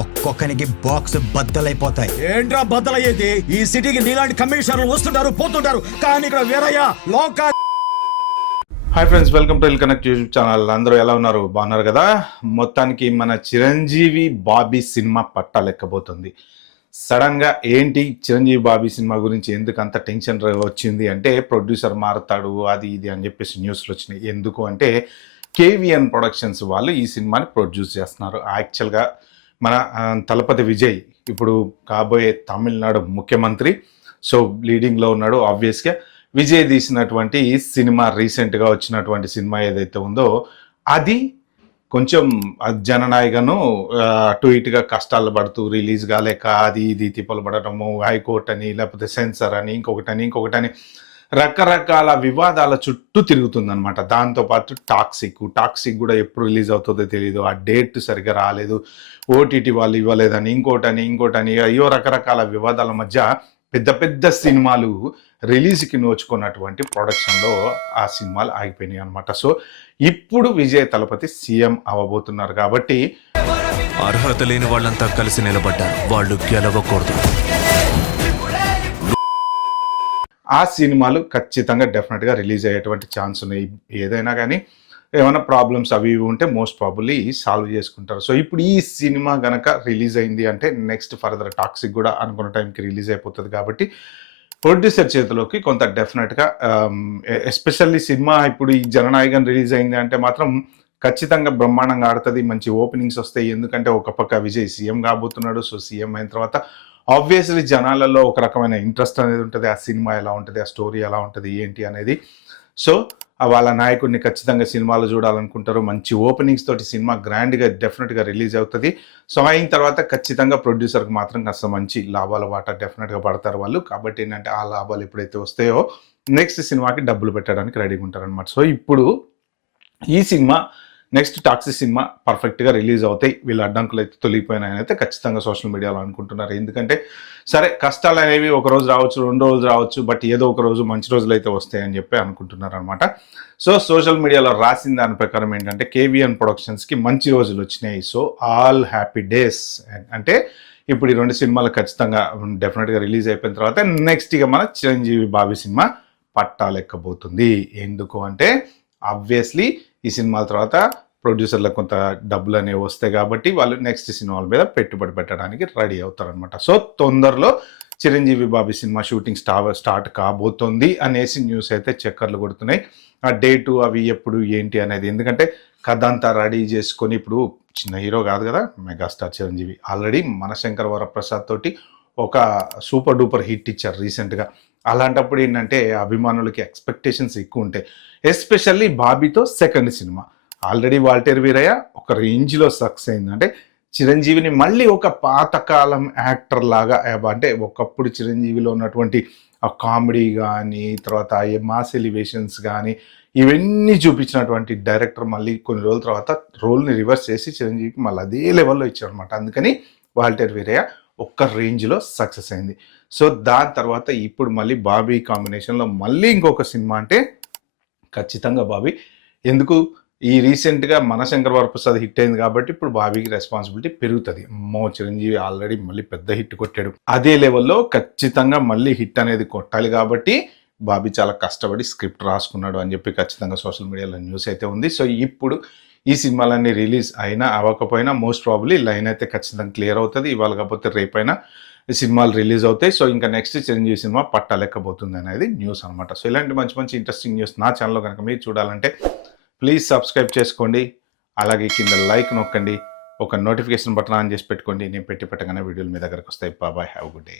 ఒక్కొక్కనికి box బద్దలైపోతాయి. ఏంట్రా బద్దలయ్యేది? ఈ సిటీకి నీలాంటి కమిషనర్లు వస్తుంటారు పోతుంటారు, కానీ ఇక్కడ వేరయ్యా లోక. Hi friends, welcome to L connect YouTube channel. అందరూ ఎలా ఉన్నారు? బాగున్నారు కదా? మొత్తానికి మన చిరంజీవి బాబీ సినిమా పట్టాలెక్కబోతుంది. సడన్గా ఏంటి చిరంజీవి బాబీ సినిమా గురించి ఎందుకు అంత టెన్షన్ వచ్చింది అంటే, ప్రొడ్యూసర్ మారుతాడు అది ఇది అని చెప్పేసి న్యూస్లు వచ్చినాయి. ఎందుకు అంటే కేవీఎన్ ప్రొడక్షన్స్ వాళ్ళు ఈ సినిమాని ప్రొడ్యూస్ చేస్తున్నారు. యాక్చువల్గా మన తలపతి విజయ్ ఇప్పుడు కాబోయే తమిళనాడు ముఖ్యమంత్రి, సో లీడింగ్లో ఉన్నాడు. ఆబ్వియస్గా విజయ్ తీసినటువంటి సినిమా, రీసెంట్గా వచ్చినటువంటి సినిమా ఏదైతే ఉందో అది కొంచెం జననాయకను అటు ఇటుగా కష్టాలు పడుతూ రిలీజ్ కాలేక అది ఇది తిప్పలు పడటము, హైకోర్టు అని లేకపోతే సెన్సార్ అని ఇంకొకటని రకరకాల వివాదాల చుట్టూ తిరుగుతుందనమాట. దాంతోపాటు టాక్సిక్ కూడా ఎప్పుడు రిలీజ్ అవుతుందో తెలియదు, ఆ డేట్ సరిగ్గా రాలేదు, ఓటీటీ వాళ్ళు ఇవ్వలేదని ఇంకోటని అయ్యో రకరకాల వివాదాల మధ్య పెద్ద పెద్ద సినిమాలు రిలీజ్కి నోచుకున్నటువంటి ప్రొడక్షన్లో ఆ సినిమాలు ఆగిపోయినాయి అనమాట. సో ఇప్పుడు విజయ్ తలపతి సీఎం అవ్వబోతున్నారు కాబట్టి అర్హత లేని వాళ్ళంతా కలిసి నిలబడ్డారు, వాళ్ళు గెలవకూడదు. ఆ సినిమాలు ఖచ్చితంగా డెఫినెట్గా రిలీజ్ అయ్యేటువంటి ఛాన్స్ ఉన్నాయి. ఏదైనా కానీ ఏమైనా ప్రాబ్లమ్స్ అవి ఇవి ఉంటే మోస్ట్ ప్రాబబ్లీ సాల్వ్ చేసుకుంటారు. సో ఇప్పుడు ఈ సినిమా గనక రిలీజ్ అయింది అంటే నెక్స్ట్ ఫర్దర్ టాక్సిక్ కూడా అనుకున్న టైంకి రిలీజ్ అయిపోతుంది. కాబట్టి ప్రొడ్యూసర్ చేతిలోకి కొంత డెఫినెట్గా ఎస్పెషల్లీ సినిమా ఇప్పుడు ఈ జననాయకన్ రిలీజ్ అయింది అంటే మాత్రం ఖచ్చితంగా బ్రహ్మాండంగా ఆడుతుంది, మంచి ఓపెనింగ్స్ వస్తాయి. ఎందుకంటే ఒక పక్క విజయ్ సీఎం కాబోతున్నాడు. సో సీఎం అయిన తర్వాత ఆబ్వియస్లీ జనాలలో ఒక రకమైన ఇంట్రెస్ట్ అనేది ఉంటుంది, ఆ సినిమా ఎలా ఉంటుంది, ఆ స్టోరీ ఎలా ఉంటుంది ఏంటి అనేది. సో వాళ్ళ నాయకుడిని ఖచ్చితంగా సినిమాలు చూడాలనుకుంటారు. మంచి ఓపెనింగ్స్ తోటి సినిమా గ్రాండ్గా డెఫినెట్గా రిలీజ్ అవుతుంది. సో అయిన తర్వాత ఖచ్చితంగా ప్రొడ్యూసర్కి మాత్రం కాస్త మంచి లాభాల వాటా డెఫినెట్గా పడతారు వాళ్ళు. కాబట్టి ఏంటంటే ఆ లాభాలు ఎప్పుడైతే వస్తాయో నెక్స్ట్ సినిమాకి డబ్బులు పెట్టడానికి రెడీగా ఉంటారనమాట. సో ఇప్పుడు ఈ సినిమా నెక్స్ట్ టాక్సిక్ సినిమా పర్ఫెక్ట్గా రిలీజ్ అవుతాయి, వీళ్ళ అడ్డంకులు అయితే తొలగిపోయినాయని అయితే ఖచ్చితంగా సోషల్ మీడియాలో అనుకుంటున్నారు. ఎందుకంటే సరే కష్టాలు అనేవి ఒక రోజు రావచ్చు, 2 రోజులు రావచ్చు, బట్ ఏదో ఒక రోజు మంచి రోజులు అయితే వస్తాయని చెప్పి అనుకుంటున్నారు అనమాట. సో సోషల్ మీడియాలో రాసిన దాని ప్రకారం ఏంటంటే కేవీఎన్ ప్రొడక్షన్స్కి మంచి రోజులు వచ్చినాయి. సో ఆల్ హ్యాపీ డేస్ అంటే ఇప్పుడు ఈ 2 సినిమాలు ఖచ్చితంగా డెఫినెట్గా రిలీజ్ అయిపోయిన తర్వాత నెక్స్ట్ ఇక మన చిరంజీవి బాబీ సినిమా పట్టాలెక్కబోతుంది. ఎందుకు అంటే ఆబ్వియస్లీ ఈ సినిమాల తర్వాత ప్రొడ్యూసర్లకు కొంత డబ్బులు అనేవి వస్తాయి కాబట్టి వాళ్ళు నెక్స్ట్ సినిమాల మీద పెట్టుబడి పెట్టడానికి రెడీ అవుతారనమాట. సో తొందరలో Chiranjeevi Bobby cinema shooting start కాబోతోంది అనేసి న్యూస్ అయితే చక్కర్లు కొడుతున్నాయి. ఆ డేటు అవి ఎప్పుడు ఏంటి అనేది, ఎందుకంటే కథ అంతా రెడీ చేసుకొని ఇప్పుడు చిన్న హీరో కాదు కదా మెగాస్టార్ చిరంజీవి, ఆల్రెడీ మనశంకర్ వరప్రసాద్ తోటి ఒక సూపర్ డూపర్ హిట్ ఇచ్చారు రీసెంట్గా. అలాంటప్పుడు ఏంటంటే అభిమానులకి ఎక్స్పెక్టేషన్స్ ఎక్కువ ఉంటాయి. ఎస్పెషల్లీ బాబీతో second cinema already Waltair Veerayya ఒక రేంజ్లో సక్సెస్ అయింది. అంటే చిరంజీవిని మళ్ళీ ఒక పాతకాలం యాక్టర్ లాగా, అంటే ఒకప్పుడు చిరంజీవిలో ఉన్నటువంటి ఆ కామెడీ కానీ తర్వాత మాస్ ఎలివేషన్స్ కానీ ఇవన్నీ చూపించినటువంటి డైరెక్టర్ మళ్ళీ కొన్ని రోజుల తర్వాత రోల్ని రివర్స్ చేసి చిరంజీవికి మళ్ళీ అదే లెవెల్లో ఇచ్చారు అనమాట. అందుకని వాల్టర్ వీరయ్య ఒక్క రేంజ్లో సక్సెస్ అయింది. సో దాని తర్వాత ఇప్పుడు మళ్ళీ బాబీ కాంబినేషన్లో మళ్ళీ ఇంకొక సినిమా అంటే ఖచ్చితంగా బాబీ, ఎందుకు ఈ రీసెంట్గా మనశంకర్ వరప్రసాద్ హిట్ అయింది కాబట్టి ఇప్పుడు బాబీకి రెస్పాన్సిబిలిటీ పెరుగుతుంది. చిరంజీవి ఆల్రెడీ మళ్ళీ పెద్ద హిట్ కొట్టాడు, అదే లెవెల్లో ఖచ్చితంగా మళ్ళీ హిట్ అనేది కొట్టాలి. కాబట్టి బాబీ చాలా కష్టపడి స్క్రిప్ట్ రాసుకున్నాడు అని చెప్పి ఖచ్చితంగా సోషల్ మీడియాలో న్యూస్ అయితే ఉంది. సో ఇప్పుడు ఈ సినిమాలన్నీ రిలీజ్ అయినా అవ్వకపోయినా మోస్ట్ ప్రాబబ్లీ లైన్ అయితే ఖచ్చితంగా క్లియర్ అవుతుంది. ఇవాళ కాకపోతే రేపైనా ఈ సినిమాలు రిలీజ్ అవుతాయి. సో ఇంకా నెక్స్ట్ చిరంజీవి సినిమా పట్టాలెక్కబోతుంది అనేది న్యూస్ అనమాట. సో ఇలాంటి మంచి ఇంట్రెస్టింగ్ న్యూస్ నా ఛానల్లో కనుక మీరు చూడాలంటే ప్లీజ్ సబ్స్క్రైబ్ చేసుకోండి, అలాగే కింద లైక్ నొక్కండి, ఒక నోటిఫికేషన్ బటన్ ఆన్ చేసి పెట్టుకోండి. నేను పెట్టగానే వీడియోలు మీ దగ్గరకు వస్తాయి. Bye, have good day.